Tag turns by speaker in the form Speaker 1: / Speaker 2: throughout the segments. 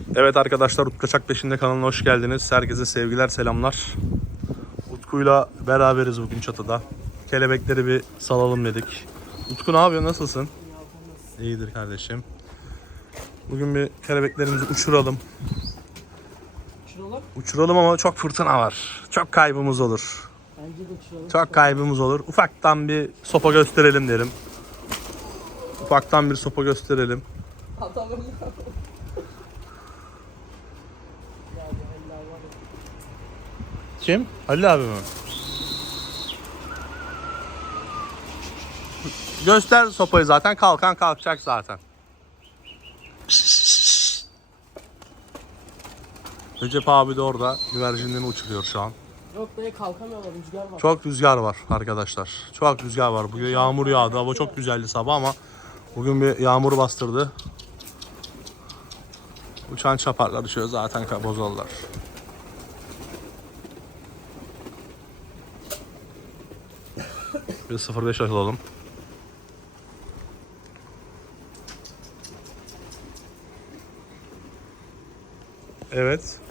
Speaker 1: Evet arkadaşlar, Utku Kaçak Peşinde kanalına hoş geldiniz. Herkese sevgiler, selamlar. Utku'yla beraberiz bugün çatıda. Kelebekleri bir salalım dedik. Utku ne yapıyor, nasılsın? İyidir kardeşim. Bugün bir kelebeklerimizi uçuralım. Uçuralım ama çok fırtına var. Çok kaybımız olur.
Speaker 2: Bence de uçuralım.
Speaker 1: Çok kaybımız olur. Ufaktan bir sopa gösterelim derim. Ufaktan bir sopa gösterelim.
Speaker 2: Atalım.
Speaker 1: Kim? Halil abi mi? Göster sopayı, zaten kalkan kalkacak zaten. Recep abi de orada güvercinlerini uçuruyor şu an.
Speaker 2: Yok dayı kalkamıyorlar, rüzgar var.
Speaker 1: Çok rüzgar var arkadaşlar. Çok rüzgar var. Bugün yağmur yağdı. Hava çok güzeldi sabah ama bugün bir yağmur bastırdı. Uçan çaparlar düşüyor zaten, bozuldular. Bir 0.5 alalım. Evet.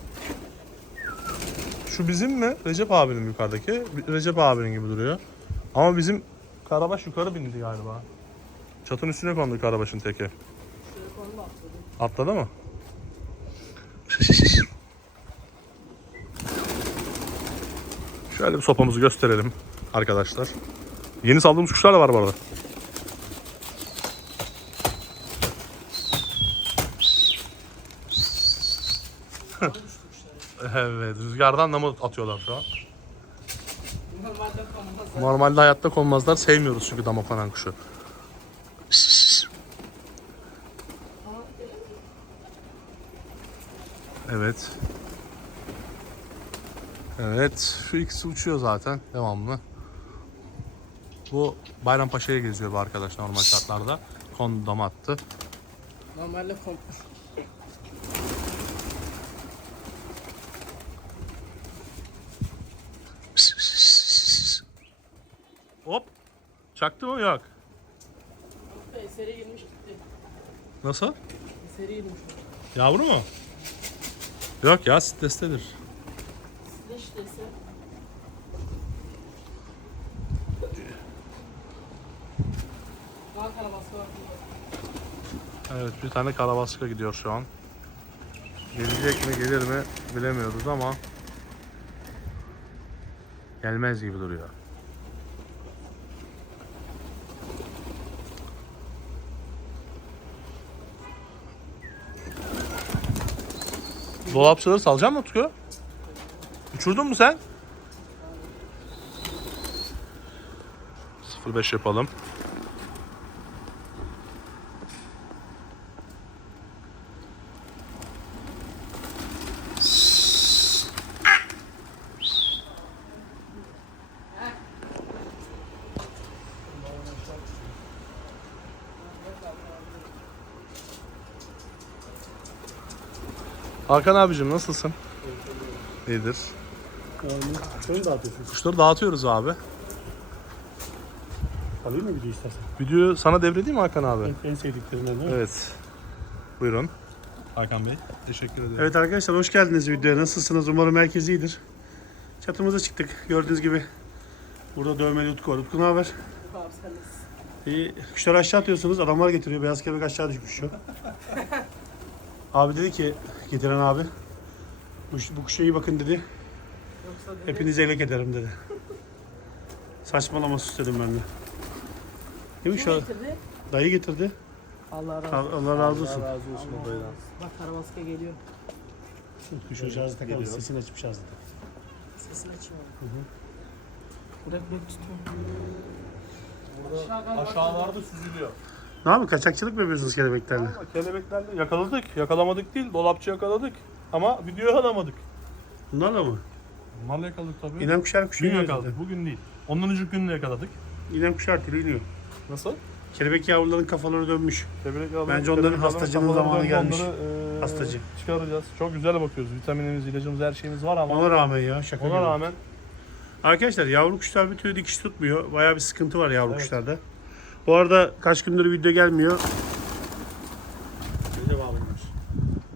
Speaker 1: Şu bizim mi? Recep abinin yukarıdaki. Recep abinin gibi duruyor. Ama bizim karabaş yukarı bindi galiba. Çatının üstüne kondu karabaşın teki.
Speaker 2: Şöyle konuda atladım.
Speaker 1: Atladı mı? Şöyle bir sopamızı gösterelim arkadaşlar. Yeni saldığımız kuşlar da var bu arada. Evet, rüzgardan da mı atıyorlar şu an?
Speaker 2: Normalde konmaz.
Speaker 1: Normalde hayatta konmazlar, sevmiyoruz çünkü dama konan kuşu. Evet. Evet, şu ikisi uçuyor zaten devamlı. Bu Bayrampaşa'ya geziyor bu arkadaş normal şartlarda. Kondu, dama attı.
Speaker 2: Normalde konmaz.
Speaker 1: Hop. Çaktı mı? Yok.
Speaker 2: Eseri girmiş gitti.
Speaker 1: Nasıl?
Speaker 2: Eseri girmiş.
Speaker 1: Yavru mu? Yok ya, strestedir.
Speaker 2: Size işteyse. Daha karabaskı var.
Speaker 1: Evet, bir tane karabaska gidiyor şu an. Gelecek mi gelir mi bilemiyoruz ama gelmez gibi duruyor. Dolapçıları salacak mı Utku? Uçurdun mu sen? 0.5 yapalım. Hakan abicim, nasılsın? İyidir.
Speaker 3: Kuşları dağıtıyorsun.
Speaker 1: Kuşları dağıtıyoruz abi.
Speaker 3: Alayım mı video istersen?
Speaker 1: Videoyu sana devredeyim mi Hakan abi?
Speaker 3: En sevdiklerinden değil mi?
Speaker 1: Evet. Buyurun. Hakan Bey. Teşekkür ederim.
Speaker 3: Evet arkadaşlar, hoş geldiniz videoya. Nasılsınız? Umarım herkes iyidir. Çatımıza çıktık. Gördüğünüz gibi burada dövmeli Utku var. Utku ne haber?
Speaker 2: Abi sen nesin?
Speaker 3: İyi. Kuşları aşağı atıyorsunuz. Adamlar getiriyor. Beyaz kelebek aşağı düşmüş şu. Abi dedi ki, getiren abi, bu kuşa iyi bakın dedi.
Speaker 2: Yoksa dedi.
Speaker 3: Hepinizi elek ederim dedi. Saçmalama, sus dedim ben de. Değil mi
Speaker 2: Kim
Speaker 3: şu?
Speaker 2: getirdi?
Speaker 3: Dayı getirdi.
Speaker 2: Allah razı olsun.
Speaker 3: Allah razı olsun.
Speaker 1: razı olsun o dayıdan.
Speaker 2: Bak karabaskı geliyor.
Speaker 3: Kuşun şarjı takalım. Sesini açıp şarjı tak.
Speaker 2: Sesini açıyorum. Bırak tutuyorum.
Speaker 1: Aşağılarda süzülüyor.
Speaker 3: Ne abi, kaçakçılık mı yapıyorsunuz kelebeklerle?
Speaker 1: Ama kelebeklerle yakaladık. Yakalamadık değil. Dolapçı yakaladık. Ama video alamadık.
Speaker 3: Bunlarla mı?
Speaker 1: Bunlarla yakaladık tabii.
Speaker 3: İnan kuşar kuşu
Speaker 1: Dün
Speaker 3: iniyor
Speaker 1: yakaladık.
Speaker 3: zaten.
Speaker 1: Bugün değil. Ondan önceki gün de yakaladık.
Speaker 3: İnan kuşar türü iniyor.
Speaker 1: Nasıl?
Speaker 3: Kelebek yavruların kafaları dönmüş.
Speaker 1: Bence
Speaker 3: Bence onların hastacının zamanı gelmiş.
Speaker 1: Hastacı.
Speaker 3: Hastacı.
Speaker 1: Çıkaracağız. Çok güzel bakıyoruz. Vitaminimiz, ilacımız, her şeyimiz var ama
Speaker 3: Ona rağmen ya, şaka
Speaker 1: ona
Speaker 3: gibi.
Speaker 1: rağmen
Speaker 3: Arkadaşlar, yavru kuşlar bir türlü dikiş tutmuyor. Bayağı bir sıkıntı var yavru kuşlarda. Bu arada kaç gündür video gelmiyor.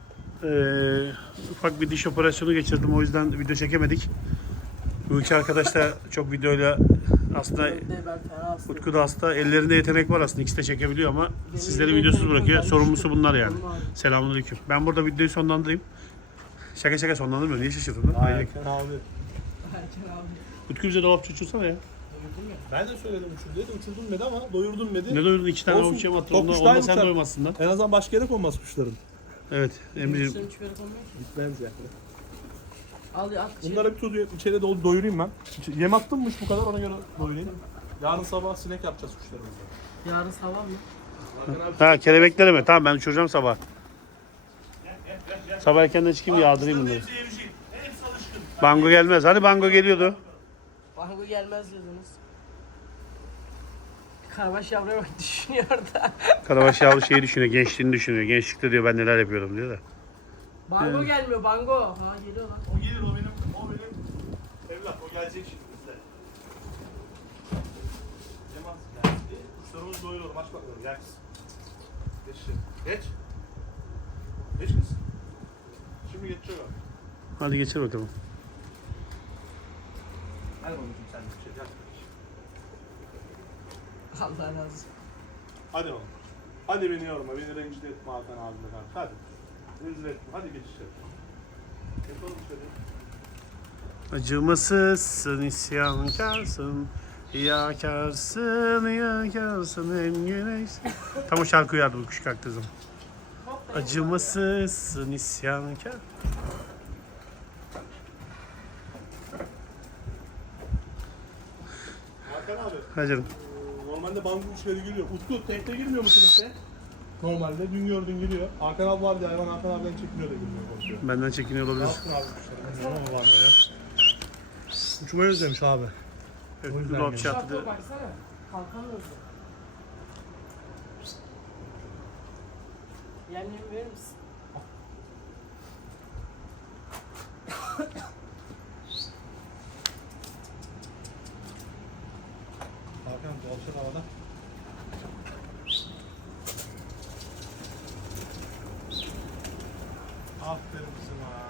Speaker 3: ufak bir diş operasyonu geçirdim. O yüzden video çekemedik. Bu iki arkadaş da çok videoyla aslında
Speaker 2: Ben fena hastayım.
Speaker 3: Utku da hasta. Ellerinde yetenek var aslında. İkisi de çekebiliyor ama sizleri videosuz bırakıyor. Sorumlusu bunlar yani. Selamünaleyküm. Ben burada videoyu sonlandırayım. Şaka sonlandırmıyorum. Niye şaşırdın lan? Aynen.
Speaker 1: Abi.
Speaker 2: Erken abi.
Speaker 3: Utku bize dolapçı uçursana ya.
Speaker 1: Ben de söyledim uçur dedi. Uçurdum dedi ama doyurdum dedi.
Speaker 3: Ne doyurdun? 2 tane
Speaker 1: Olsun.
Speaker 3: dolapçıya mı attın?
Speaker 1: Top kuşlar
Speaker 3: Onda sen
Speaker 1: uçar.
Speaker 3: doymazsın lan.
Speaker 1: En azından başka yere konmaz kuşların.
Speaker 3: Evet. Emre'ciğim.
Speaker 2: Sen hiç böyle konmuyor ki.
Speaker 1: Gitmez yani.
Speaker 2: Al ya at içeri.
Speaker 1: Bunlara bir tur içeri dolu doyurayım ben. Yem attımmış bu kadar ona göre doyurayım. Yarın sabah sinek yapacağız kuşlarımızla.
Speaker 2: Yarın sabah mı?
Speaker 3: Ha kelebekleri mi? Tamam ben uçuracağım sabah. Sabah erkenden çıkayım yağdırayım bunları. Bango gelmez. Hani bango geliyordu.
Speaker 2: Bango gelmez diyordunuz. Karbaş yavruya bak düşünüyor da.
Speaker 3: Karabaş yavru şeyi düşünüyor, gençliğini düşünüyor. Gençlikte diyor ben neler yapıyorum diyor da.
Speaker 2: Bango gelmiyor bango. Ha geliyor lan.
Speaker 1: O gelir o benim evlat o gelecek şimdi bizde. Yemez yani. Kuşlarımızı doyuruyorum aç bakalım gel kız. Geç şimdi. Geç. Geç kız. Şimdi geçecek abi.
Speaker 3: Hadi geçir bakalım.
Speaker 1: Hadi babacığım sen de bir şey gel.
Speaker 2: Allah razı olsun.
Speaker 1: Hadi oğlum. Hadi beni yorma, beni rencide etme Hakan abimle karşı. Hadi. Rezil etme, hadi geç içeri. Yapalım içeri.
Speaker 3: Acımasızsın, isyankarsın. Yakarsın en güneş. Tam o şarkı uyardı bu kuş kalktığı zaman. Acımasızsın, isyankar.
Speaker 1: Hakan abi,
Speaker 3: Ha canım.
Speaker 1: normalde banko kuşları giriyor. Utku, tekte girmiyor musun işte? Normalde, dün gördün giriyor. Hakan abi var diye hayvan Hakan abiden çekmiyor da girmiyor korkuyor.
Speaker 3: Benden çekiniyor
Speaker 1: Ne
Speaker 3: olabilir.
Speaker 1: yaptın abi kuşları? Bilmiyorum ama var böyle. Uçmayı özlemiş abi.
Speaker 3: Evet,
Speaker 1: O yüzden
Speaker 3: dolapçı
Speaker 2: Şapka
Speaker 3: yaptı.
Speaker 2: baksana. Kalkamıyorsun. Yemliğimi verir misin?
Speaker 1: Hakan dolapçı havada. Aferin kızım ha.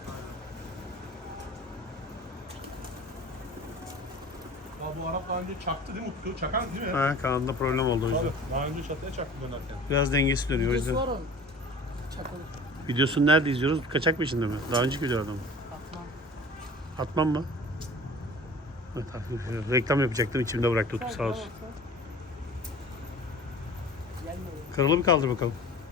Speaker 1: Abi bu Arap daha önce çaktı değil mi Utku? Çakan değil mi?
Speaker 3: Ha, kanalda problem oldu o yüzden.
Speaker 1: Abi daha önce çatıya çaktı dönerken.
Speaker 3: Biraz dengesi dönüyor o
Speaker 2: Videosu
Speaker 3: yüzden.
Speaker 2: var onun. Çakalı.
Speaker 3: Videosunu nerede izliyoruz? Kaçak peşinde mi? Daha önceki videoda mı?
Speaker 2: Atma.
Speaker 3: Atmam mı? Evet, reklam yapacaktım içimde bıraktı Utku sağ olsun.
Speaker 2: Gelmiyor.
Speaker 3: Kralı bir kaldır bakalım.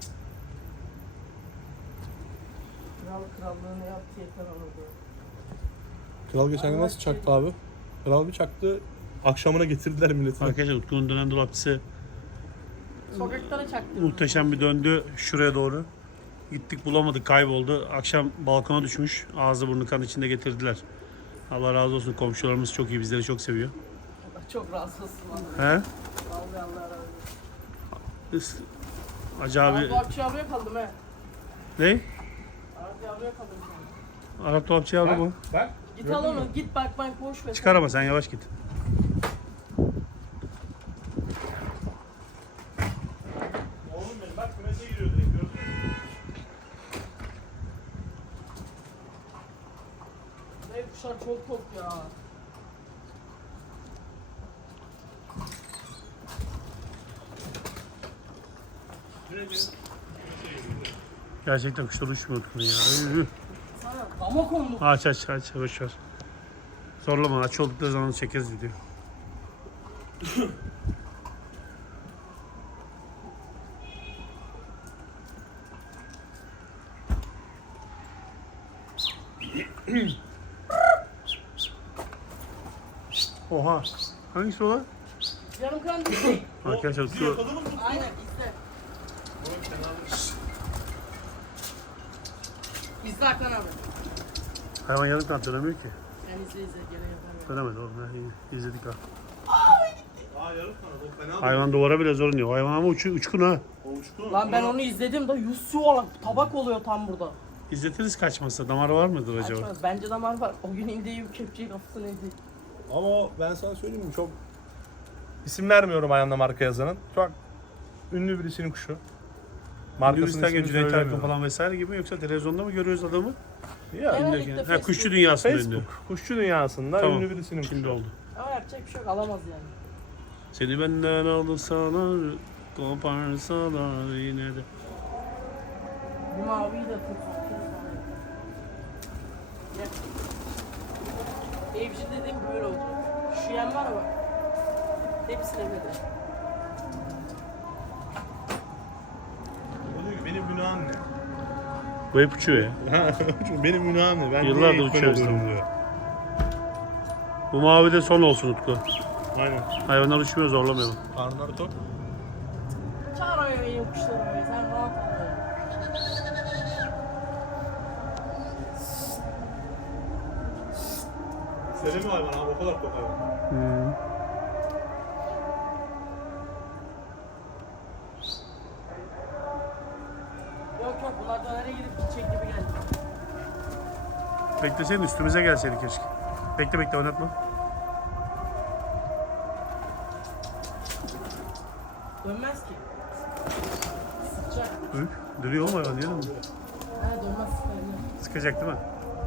Speaker 2: Kral krallığını yaptı yeter olurdu.
Speaker 1: Kral geçen gün nasıl çaktı abi? Kral bir çaktı. Akşamına getirdiler milleti.
Speaker 3: Arkadaşlar Utku'nun dönen dolapçısı
Speaker 2: Sokaklara çaktı.
Speaker 3: muhteşem bir döndü şuraya doğru. Gittik bulamadık kayboldu. Akşam balkona düşmüş. Ağzı burnu kan içinde getirdiler. Allah razı olsun komşularımız çok iyi bizleri çok seviyor.
Speaker 2: Çok rahatsız olsun.
Speaker 3: He?
Speaker 2: Vallahi Allah razı olsun.
Speaker 3: Hacı abi.
Speaker 2: Dolapçı yavruya kaldım he.
Speaker 3: Ne?
Speaker 2: Arap yavruya kaldım.
Speaker 3: Arap dolapçı yavru bu.
Speaker 1: Bak.
Speaker 2: Git al onu git bak boş ver.
Speaker 3: Çıkar ama sen yavaş git.
Speaker 1: Oğlum benim bak kümese giriyor direkt gördün mü?
Speaker 2: Ne kuşlar çok tok ya.
Speaker 1: Direkt benim kümese giriyor.
Speaker 3: Gerçekten kuşlar uçmuyor Utku'nun ya. Üh.
Speaker 2: Sana dama kondu.
Speaker 3: Aç boş ver. Zorlama aç oldukları zaman çekeriz video. Oha. Hangisi o lan?
Speaker 2: Canım kandı.
Speaker 3: Arkadaşlar
Speaker 1: Bizi
Speaker 3: Utku
Speaker 1: yakaladı mı?
Speaker 2: Aynen izle. İzle Hakan abi.
Speaker 3: hayvan yarım dönemiyor ki.
Speaker 2: Yani izle gene yapar.
Speaker 3: Dönemedi oğlum. Ya. İyi, İzledik ha.
Speaker 1: Aa yarım kanadı. O fena
Speaker 3: Hayvan duvara bile zor iniyor. Hayvan ama uçkun ha.
Speaker 1: O uçtu.
Speaker 2: Lan ben onu izledim de yüzsü olarak tabak oluyor tam burada.
Speaker 3: İzletiriz kaçmazsa. Damar var mıdır acaba?
Speaker 2: Açmaz. Bence damar var. O gün indiğim kepçeyi kafasına indi.
Speaker 1: Ama o, ben sana söyleyeyim mi çok isim vermiyorum ayağında marka yazanın. Çok ünlü birisinin kuşu. Markasının
Speaker 3: Hindistan
Speaker 1: ismini
Speaker 3: gibi Cüneyt Arkın
Speaker 1: söylemiyorum.
Speaker 3: falan vesaire gibi yoksa televizyonda mı görüyoruz adamı?
Speaker 1: Ya,
Speaker 2: Genellikle
Speaker 3: Ha,
Speaker 2: Facebook.
Speaker 3: kuşçu dünyasında ünlü.
Speaker 1: Facebook. Kuşçu dünyasında
Speaker 3: Tamam.
Speaker 1: ünlü birisinin
Speaker 3: Şimdi
Speaker 1: kuşu.
Speaker 3: oldu.
Speaker 2: Ama yapacak bir şey yok, alamaz yani.
Speaker 3: Seni benden alırsalar, koparsalar yine de.
Speaker 2: Bu maviyi de tut. Gel. Evcil dediğim böyle olacak. Şu yem var mı? Hepsine böyle.
Speaker 1: O diyor ki benim günahım ne?
Speaker 3: Bu hep uçuyor ya.
Speaker 1: Benim günahım ne? Ben
Speaker 3: Yıllardır
Speaker 1: niye ilk
Speaker 3: uçuyoruz
Speaker 1: ben oluyorum
Speaker 3: tabii.
Speaker 1: diyor.
Speaker 3: Bu mavi de son olsun Utku.
Speaker 1: Aynen.
Speaker 3: Hayvanlar uçmuyor, zorlamayalım.
Speaker 1: Karnları tok.
Speaker 2: Çağırmıyor benim kuşlarımı. Sen rahat ol.
Speaker 1: Sevemiyor hayvan abi, o kadar tok hayvan.
Speaker 2: Yok yok, bunlar dönere gidip gidecek gibi geldi.
Speaker 3: Bekleseydin üstümüze gelseydi keşke. Bekle bekle oynatma.
Speaker 2: Dönmez ki. Sıkacak.
Speaker 3: Duruyor mu hayvan diyelim mi?
Speaker 2: Ha dönmez sıkacak.
Speaker 3: Sıkacak değil mi?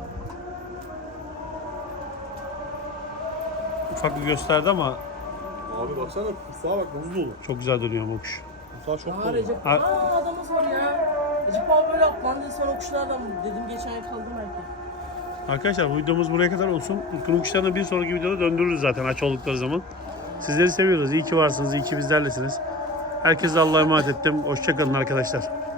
Speaker 3: Ufak bir gösterdi ama
Speaker 1: Abi baksana kusağa bak, buz dolu.
Speaker 3: çok güzel dönüyor bu kuş.
Speaker 1: Kusağa çok
Speaker 2: Aa
Speaker 1: dolu.
Speaker 2: Recep.
Speaker 3: Ha-
Speaker 2: Aa adamı sor ya. Recep abi böyle atlandı, sen o kuşlardan mı? Dedim geçen ay kaldım belki.
Speaker 3: Arkadaşlar bu videomuz buraya kadar olsun. Utku'nun kuşlarını bir sonraki videoda döndürürüz zaten aç oldukları zaman. Sizleri seviyoruz. İyi ki varsınız. İyi ki bizlerlesiniz. Herkese Allah'a emanet ettim. Hoşça kalın arkadaşlar.